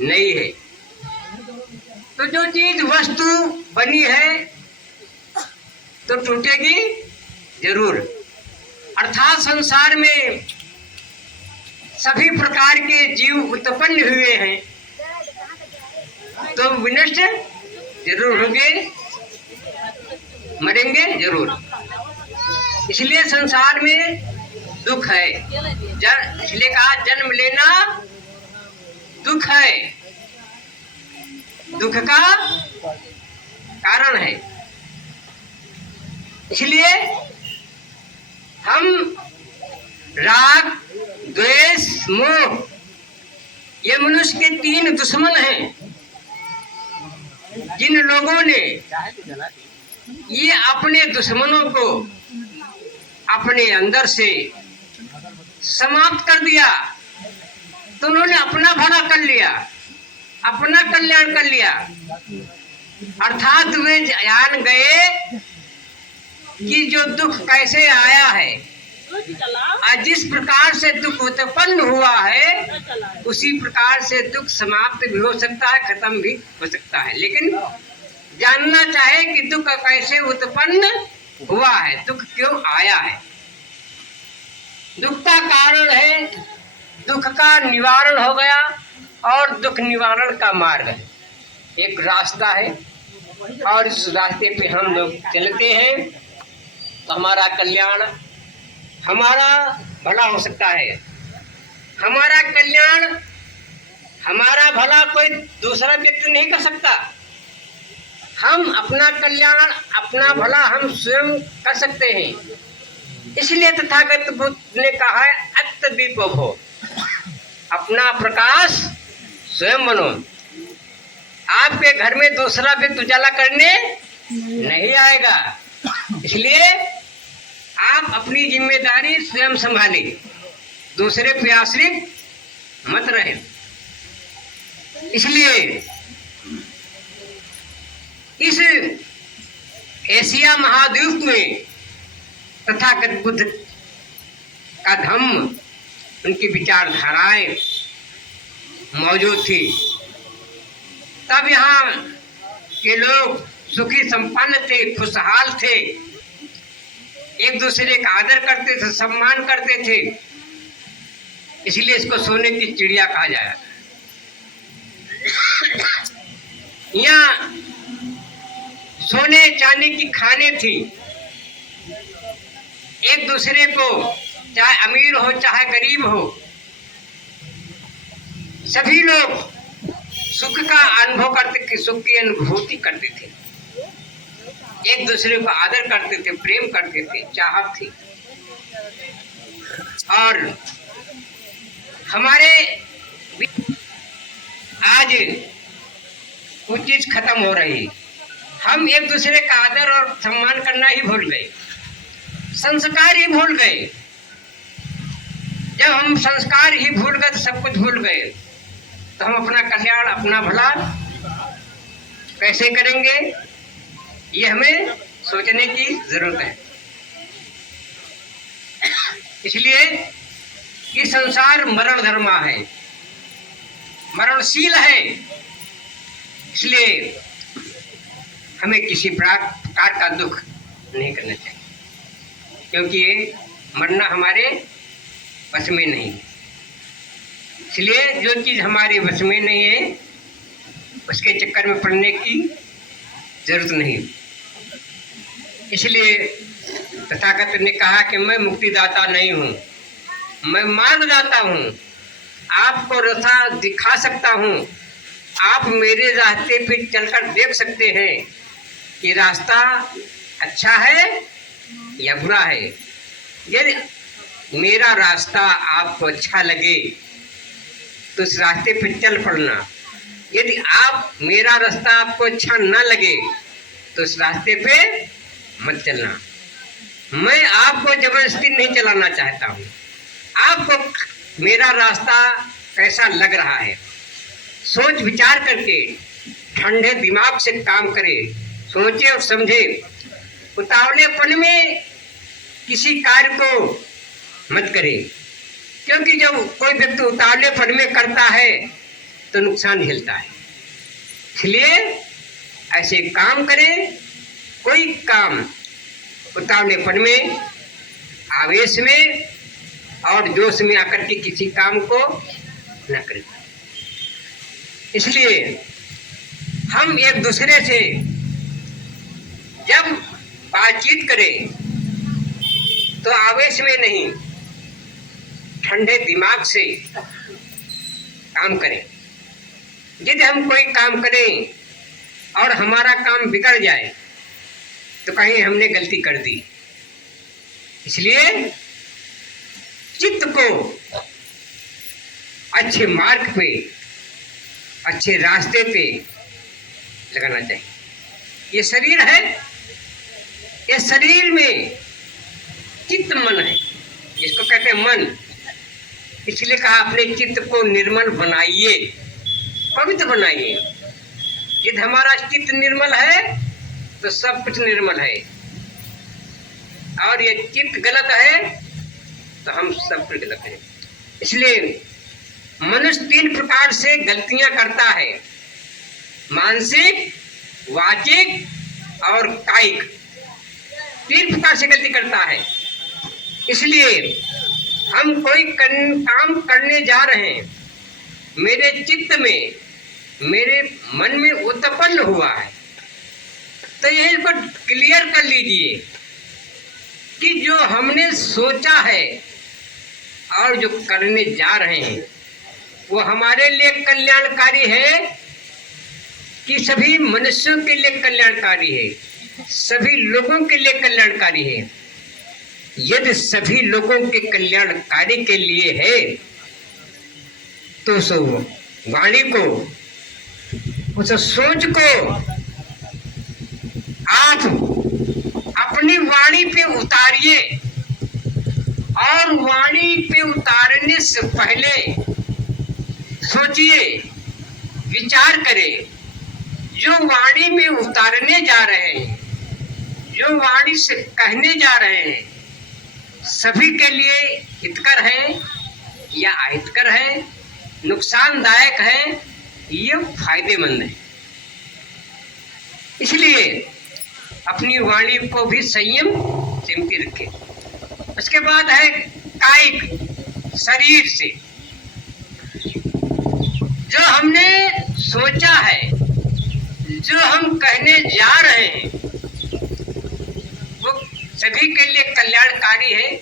नहीं है। तो जो चीज वस्तु बनी है तो टूटेगी जरूर। अर्थात संसार में सभी प्रकार के जीव उत्पन्न हुए हैं तो विनष्ट जरूर होंगे, मरेंगे जरूर। इसलिए संसार में दुख है। इसलिए कहा जन्म लेना दुख है, दुख का कारण है। इसलिए हम राग, द्वेष, मोह ये मनुष्य के 3 दुश्मन हैं। जिन लोगों ने ये अपने दुश्मनों को अपने अंदर से समाप्त कर दिया तो उन्होंने अपना भला कर लिया, अपना कल्याण कर लिया। अर्थात वे जान गए कि जो दुख कैसे आया है और जिस प्रकार से दुख उत्पन्न हुआ है उसी प्रकार से दुख समाप्त भी हो सकता है, खत्म भी हो सकता है। लेकिन जानना चाहे कि दुख कैसे उत्पन्न हुआ है, दुख क्यों आया है। दुख का कारण है, दुख का निवारण हो गया और दुख निवारण का मार्ग है, एक रास्ता है। और इस रास्ते पे हम लोग चलते हैं तो हमारा कल्याण, हमारा भला हो सकता है। हमारा कल्याण, हमारा भला कोई दूसरा व्यक्ति नहीं कर सकता। हम अपना कल्याण, अपना भला हम स्वयं कर सकते हैं। इसलिए तथागत बुद्ध ने कहा है अत्यदीप भो, अपना प्रकाश स्वयं बनो। आपके घर में दूसरा व्यक्ति उजाला करने नहीं आएगा। इसलिए आप अपनी जिम्मेदारी स्वयं संभाले, दूसरे पे आश्रित मत रहे। इसलिए इस एशिया महाद्वीप में तथागत बुद्ध का धम्म, उनकी विचारधाराएं मौजूद थी। तब यहाँ के लोग सुखी संपन्न थे, खुशहाल थे, एक दूसरे का आदर करते थे, सम्मान करते थे। इसलिए इसको सोने की चिड़िया कहा जाया। यहाँ सोने चांदी की खाने थी। एक दूसरे को चाहे अमीर हो चाहे गरीब हो, सभी लोग सुख का अनुभव करते थे, सुख की अनुभूति करते थे, एक दूसरे को आदर करते थे, प्रेम करते थे, चाहत थी। और हमारे आज वो चीज खत्म हो रही। हम एक दूसरे का आदर और सम्मान करना ही भूल गए, संस्कार ही भूल गए। जब हम संस्कार ही भूल गए तो सब कुछ भूल गए। तो हम अपना कल्याण, अपना भला कैसे करेंगे, ये हमें सोचने की जरूरत है। इसलिए ये संसार मरण धर्मा है, मरणशील है। इसलिए हमें किसी प्रकार का दुख नहीं करना चाहिए, क्योंकि ये मरना हमारे वश में नहीं है। इसलिए जो चीज हमारे वश में नहीं है उसके चक्कर में पड़ने की जरूरत नहीं। इसलिए तथागत ने कहा कि मैं मुक्तिदाता नहीं हूँ, मैं मार्गदाता हूँ। आपको रास्ता दिखा सकता हूँ, आप मेरे रास्ते पे चलकर देख सकते हैं कि रास्ता अच्छा है या बुरा है। यदि मेरा रास्ता आपको अच्छा लगे तो उस रास्ते पे चल पड़ना। यदि आप मेरा रास्ता आपको अच्छा ना लगे तो उस रास्ते पे मत चलना। मैं आपको जबरदस्ती नहीं चलाना चाहता हूँ। आपको मेरा रास्ता कैसा लग रहा है, सोच विचार करके ठंडे दिमाग से काम करे, सोचे और समझे। उतावलेपन में किसी कार्य को मत करे, क्योंकि जब कोई व्यक्ति उतावलेपन में करता है तो नुकसान झेलता है। इसलिए ऐसे काम करें, कोई काम उतावलेपन में, आवेश में और जोश में आकर के किसी काम को न करें। इसलिए हम एक दूसरे से जब बातचीत करें तो आवेश में नहीं, ठंडे दिमाग से काम करें। यदि हम कोई काम करें और हमारा काम बिगड़ जाए तो कहीं हमने गलती कर दी। इसलिए चित्त को अच्छे मार्ग पे, अच्छे रास्ते पे लगाना चाहिए। ये शरीर है, ये शरीर में चित्त मन है, जिसको कहते हैं मन। इसलिए कहा अपने चित्त को निर्मल बनाइए, पवित्र बनाइए। यदि हमारा चित्त निर्मल है तो सब कुछ निर्मल है, और ये चित्त गलत है तो हम सब कुछ गलत है। इसलिए मनुष्य 3 प्रकार से गलतियां करता है, मानसिक, वाचिक और कायिक। 3 प्रकार से गलती करता है। इसलिए हम कोई काम करने जा रहे हैं, मेरे चित्त में, मेरे मन में उत्पन्न हुआ है, तो यही को क्लियर कर लीजिए कि जो हमने सोचा है और जो करने जा रहे हैं वो हमारे लिए कल्याणकारी है कि सभी मनुष्यों के लिए कल्याणकारी है, सभी लोगों के लिए कल्याणकारी है। यदि सभी लोगों के कल्याणकारी के लिए है तो सो वाणी को, उस सोच को आप अपनी वाणी पे उतारिए, और वाणी पे उतारने से पहले सोचिए, विचार करें, जो वाणी में उतारने जा रहे हैं, जो वाणी से कहने जा रहे हैं, सभी के लिए हितकर है या अहितकर है, नुकसानदायक है या फायदेमंद है। इसलिए अपनी वाणी को भी संयम सिमती रखें। उसके बाद है कायिक, शरीर से जो हमने सोचा है, जो हम कहने जा रहे हैं, वो सभी के लिए कल्याणकारी है,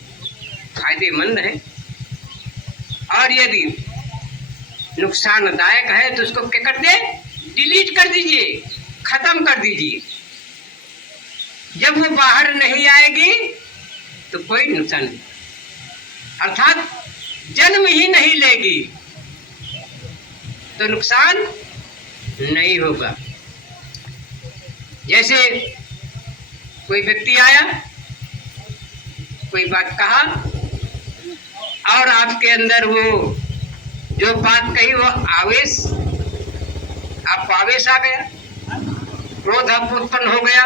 फायदेमंद है। और यदि नुकसानदायक है तो उसको क्या कर दे, डिलीट कर दीजिए, खत्म कर दीजिए। जब वो बाहर नहीं आएगी तो कोई नुकसान नहीं, अर्थात जन्म ही नहीं लेगी तो नुकसान नहीं होगा। जैसे कोई व्यक्ति आया, कोई बात कहा और आपके अंदर वो जो बात कही वो आवेश, आपको आवेश आ गया, क्रोध आपको उत्पन्न हो गया,